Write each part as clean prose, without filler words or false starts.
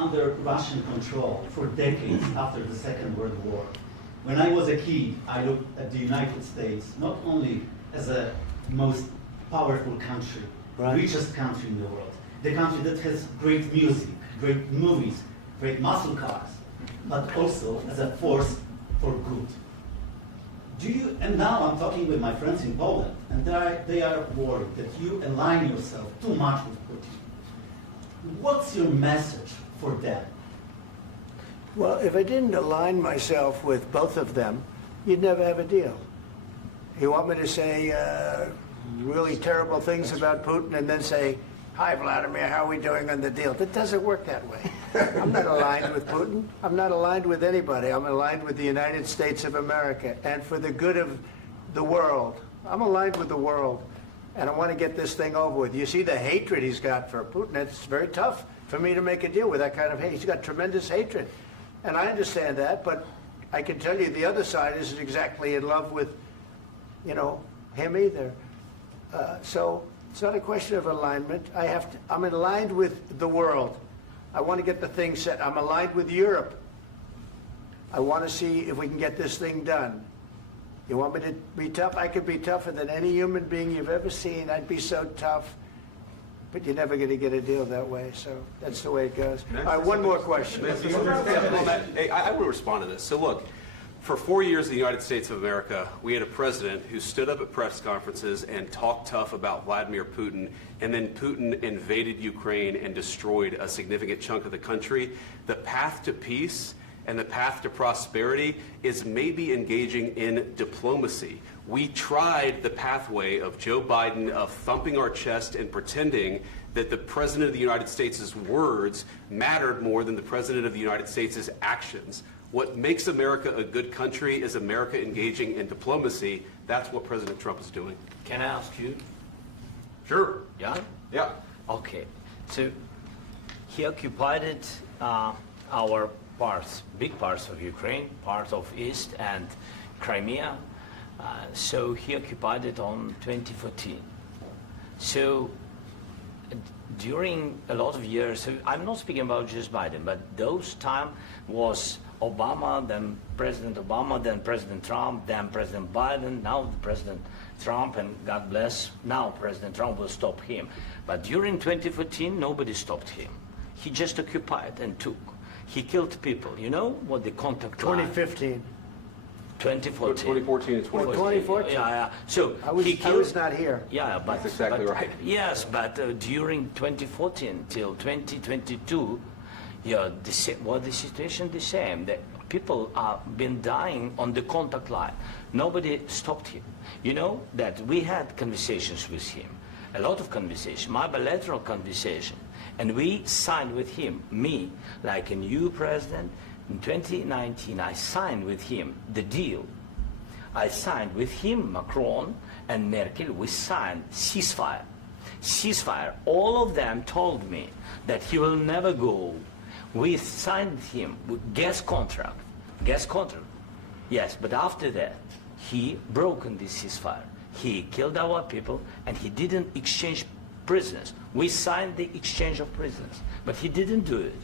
under Russian control for decades after the Second World War. When I was a kid, I looked at the United States not only as a most powerful country, richest country in the world, the country that has great music, great movies, great muscle cars, but also as a force for good. And now I'm talking with my friends in Poland, and they are worried that you align yourself too much with Putin. What's your message for them? Well, if I didn't align myself with both of them, you'd never have a deal. You want me to say really terrible things about Putin and then say, "Hi, Vladimir, how are we doing on the deal?" That doesn't work that way. I'm not aligned with Putin. I'm not aligned with anybody. I'm aligned with the United States of America. And for the good of the world, I'm aligned with the world. And I want to get this thing over with. You see the hatred he's got for Putin. It's very tough for me to make a deal with that kind of hate. He's got tremendous hatred. And I understand that, but I can tell you the other side isn't exactly in love with, him either. So it's not a question of alignment. I'm aligned with the world. I want to get the thing set. I'm aligned with Europe. I want to see if we can get this thing done. You want me to be tough? I could be tougher than any human being you've ever seen. I'd be so tough. But you're never going to get a deal that way, so that's the way it goes. All right, one more question. I will respond to this. So look, for 4 years in the United States of America, we had a president who stood up at press conferences and talked tough about Vladimir Putin, and then Putin invaded Ukraine and destroyed a significant chunk of the country. The path to peace and the path to prosperity is maybe engaging in diplomacy. We tried the pathway of Joe Biden of thumping our chest and pretending that the President of the United States' words mattered more than the President of the United States' actions. What makes America a good country is America engaging in diplomacy. That's what President Trump is doing. Can I ask you? Sure. Yeah? Yeah. Okay. So he occupied our parts, big parts of Ukraine, part of East and Crimea. So he occupied it on 2014. So during a lot of years, so I'm not speaking about just Biden, but those time was Obama, then President Obama, then President Trump, then President Biden, now President Trump, and God bless, now President Trump will stop him. But during 2014, nobody stopped him. He just occupied and took. He killed people. You know what the contact line? 2015. 2014 2014. and 2014. 2014. Yeah. So I was not here. Yeah, but that's exactly right. Yes, but during 2014 till 2022, yeah, the situation the same. The people are been dying on the contact line. Nobody stopped him. You know that we had conversations with him, a lot of conversation, my bilateral conversation, and we signed with him. Me, like a new president. In 2019, I signed with him the deal. I signed with him, Macron and Merkel, we signed ceasefire. Ceasefire. All of them told me that he will never go. We signed him with gas contract. Gas contract. Yes, but after that, he broken this ceasefire. He killed our people and he didn't exchange prisoners. We signed the exchange of prisoners, but he didn't do it.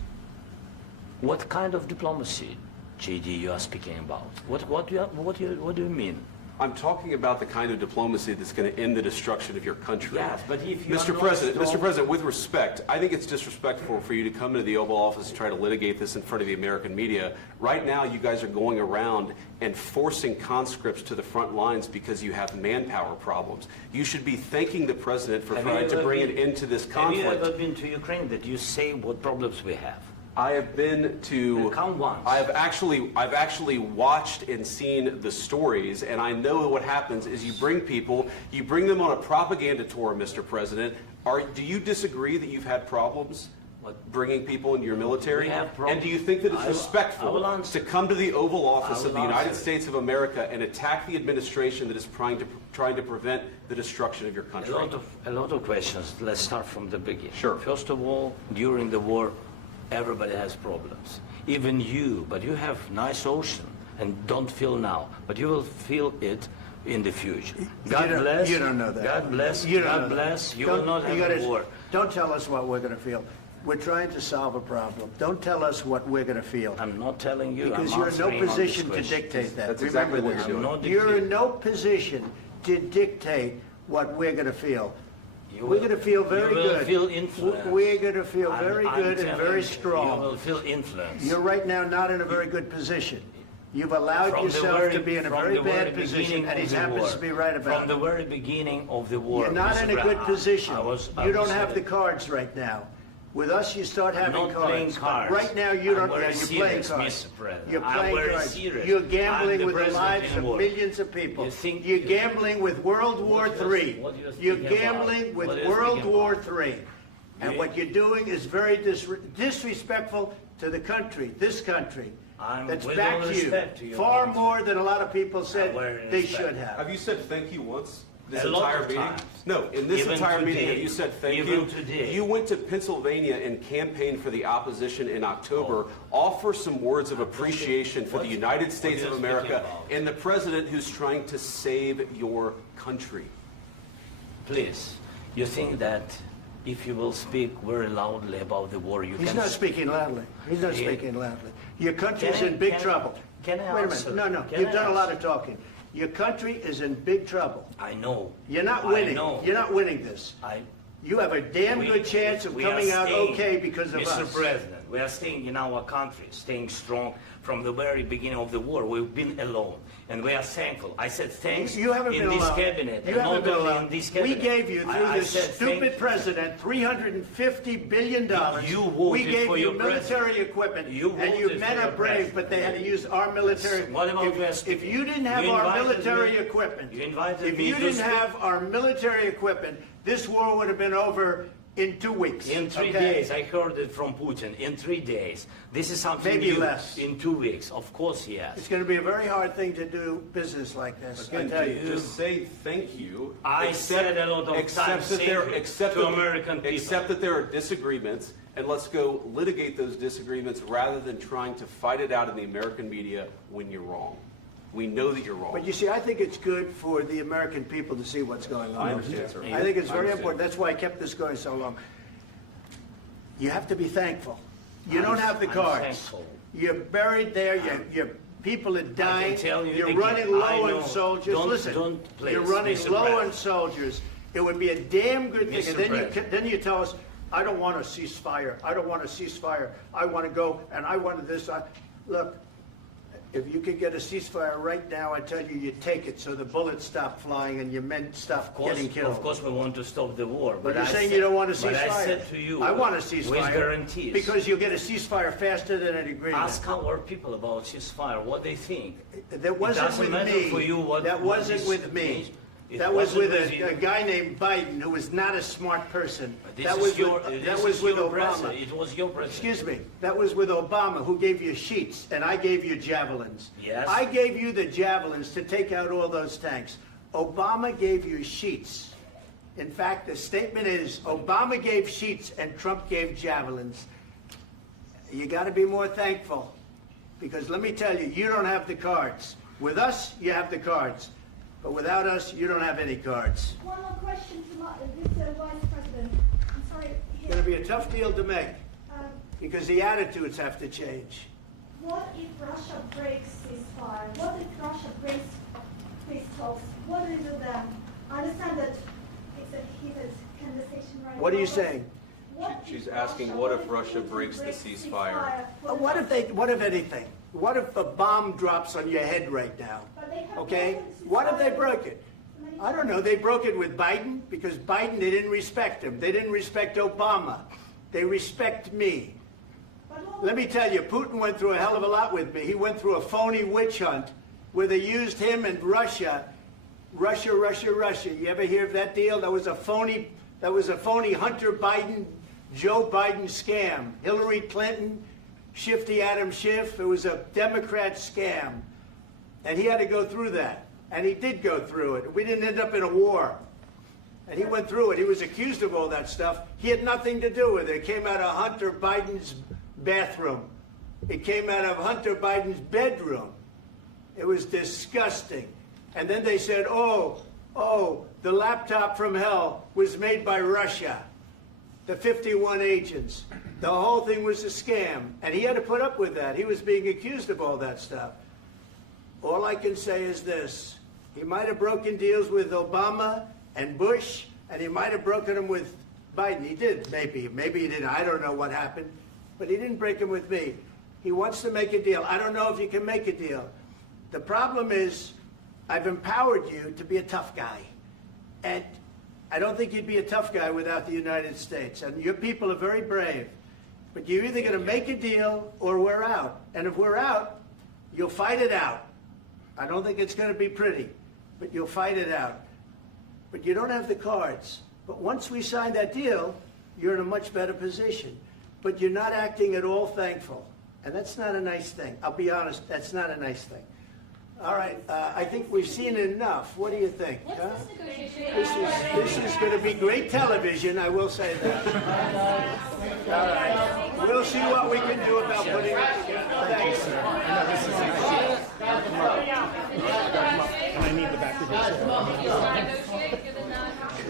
What kind of diplomacy, JD, you are speaking about? What do you mean? I'm talking about the kind of diplomacy that's going to end the destruction of your country. Yes, but if you Mr. President, with respect, I think it's disrespectful for you to come into the Oval Office and try to litigate this in front of the American media. Right now, you guys are going around and forcing conscripts to the front lines because you have manpower problems. You should be thanking the President for trying to bring an end to this conflict. Have you ever been to Ukraine that you say what problems we have? I have been to. Count once. I've actually watched and seen the stories, and I know what happens is you bring them on a propaganda tour, Mr. President. Do you disagree that you've had problems bringing people into your military? And do you think that it's respectful to come to the Oval Office of the United States of America and attack the administration that is trying to prevent the destruction of your country? A lot of questions. Let's start from the beginning. Sure. First of all, during the war, everybody has problems. Even you, but you have nice ocean and don't feel now, but you will feel it in the future. God bless. You don't know that. God bless. You don't God know bless. that. You will not have a war. Don't tell us what we're going to feel. We're trying to solve a problem. Don't tell us what we're going to feel. I'm not telling you. Because I'm you're in no answering on this position to question. dictate that. That's exactly Remember what this. you're doing. I'm not You're in dictating. no position to dictate what we're going to feel. You We're will- going to feel very you will good. feel influenced. We're going to feel I'm- very I'm good and telling very you, strong. You will feel influence. You're right now not in a very good position. You've allowed From the yourself very- to be in a from very the very bad position, beginning and he of the happens war. to be right about From the it. very beginning of the war. You're not Mr. in a good Brown, position. I You don't was have the saying- cards right now. With us, you start having not playing cards. cards. But right now, you I'm don't. very Yeah, you're playing serious, cards. Mr. President. You're I'm playing very cards. serious. You're I'm gambling the with the president lives in of war. millions of people. You think- You're gambling with World War What do you- III. what do you You're think about? gambling with What do you World think War about? III. And You- what you're doing is very disrespectful to the country, this country. I'm That's with all backed respect to you your far country. more than a lot of people said very they respect. should have. Have you said thank you once? This A lot entire of meeting? times. No, in this Even entire meeting, today. have you said thank Even you? today. You went to Pennsylvania and campaigned for the opposition in October. Offer some words of appreciation for the United States what of are you speaking America about? and the president who's trying to save your country. Please, you think that if you will speak very loudly about the war, you He's can... not speaking loudly. He's not Yeah. speaking loudly. Your country's Can I- in big can I- trouble. can I Wait a answer? minute. No, Can you've I done a lot answer? of talking. Your country is in big trouble. I know. You're not I winning. know. You're not winning this. I, You have a damn we- good chance of we are coming out staying, okay because of Mr. us. President, we are staying in our country, staying strong from the very beginning of the war. We've been alone, and we are thankful. I said thanks You haven't in been this alone. cabinet, You and haven't not been only alone. in this We cabinet. gave you, through I this said stupid thank- president, $350 billion. You We voted gave for you your military president. equipment, You and you voted men for are your brave, president. but they had to use our military. What about If West? you didn't have You our invited military me- equipment, you invited if me you to didn't speak- have our military equipment, this war would have been over in 2 weeks. In 3 okay? days, I heard it from Putin. In 3 days, this is something Maybe new. less. In 2 weeks, of course, yes. It's going to be a very hard thing to do business like this. I And tell you. just say thank you. I said a lot of except times that thank there, you except to that, American people. Except that there are disagreements, and let's go litigate those disagreements rather than trying to fight it out in the American media when you're wrong. We know that you're wrong. But you see, I think it's good for the American people to see what's going on. I understand, sir. I think it's I very understand. important. That's why I kept this going so long. You have to be thankful. You don't have the I'm cards. thankful. You're buried there. Your people are dying. tell you You're again, running I low know. on soldiers. Don't- Listen, don't, please, you're running Mr. low on President. soldiers. It would be a damn good thing. Mr. And then President. then you tell us, I don't want a ceasefire. I don't want a ceasefire. I want to go and I want this. Look, if you could get a ceasefire right now, I tell you, you take it so the bullets stop flying and your men stop getting killed. Of course, we want to stop the war. But you're I saying said- you don't want a ceasefire. But I said to you, I want a ceasefire. with guarantees. Because you'll get a ceasefire faster than an agreement. Ask our people about ceasefire, what they think. That wasn't doesn't with matter me. for you what- That what wasn't this with me. means. It That was wasn't with with you. a guy named Biden who was not a smart person. This That is was your, with, this that was is with your Obama. president. It was your president. Excuse me. That was with Obama, who gave you sheets, and I gave you javelins. Yes. I gave you the javelins to take out all those tanks. Obama gave you sheets. In fact, the statement is Obama gave sheets and Trump gave javelins. You got to be more thankful, because let me tell you, you don't have the cards. With us, you have the cards. But without us, you don't have any cards. One more question to this Vice President. I'm sorry. It's going to be a tough deal to make, Um, because the attitudes have to change. what if Russia breaks ceasefire? What if Russia breaks peace talks? What do you do then? I understand that it's a heated conversation right now. What are you but saying? what if She's asking, what if Russia Putin breaks the ceasefire? for What if anything? What if a bomb drops on your head right now? But they have Okay? broken What if they ceasefire broke it? many I don't know. They broke it with Biden because Biden, they didn't respect him. They didn't respect Obama. They respect me. But what- Let me tell you, Putin went through a hell of a lot with me. He went through a phony witch hunt where they used him and Russia. Russia. You ever hear of that deal? That was a phony Hunter Biden, Joe Biden scam. Hillary Clinton, Shifty Adam Schiff. It was a Democrat scam. And he had to go through that. And he did go through it. We didn't end up in a war. And he went through it. He was accused of all that stuff. He had nothing to do with it. It came out of Hunter Biden's bathroom. It came out of Hunter Biden's bedroom. It was disgusting. And then they said, oh, the laptop from hell was made by Russia. the 51 agents. The whole thing was a scam, and he had to put up with that. He was being accused of all that stuff. All I can say is this. He might have broken deals with Obama and Bush, and he might have broken them with Biden. He did, maybe. Maybe he didn't. I don't know what happened. But he didn't break them with me. He wants to make a deal. I don't know if you can make a deal. The problem is, I've empowered you to be a tough guy. And I don't think you'd be a tough guy without the United States. And your people are very brave. But you're either going to make a deal or we're out. And if we're out, you'll fight it out. I don't think it's going to be pretty, but you'll fight it out. But you don't have the cards. But once we sign that deal, you're in a much better position. But you're not acting at all thankful. And that's not a nice thing. I'll be honest, that's not a nice thing. All right, I think we've seen enough. What do you think? Huh? This is going to be great television, I will say that. All right. We'll see what we can do about putting it together. Thanks, sir. I need the back of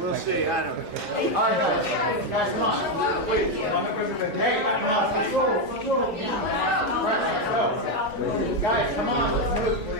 We'll see. I don't know. All right, guys, come on. Wait, hey, guys, come on, let's move.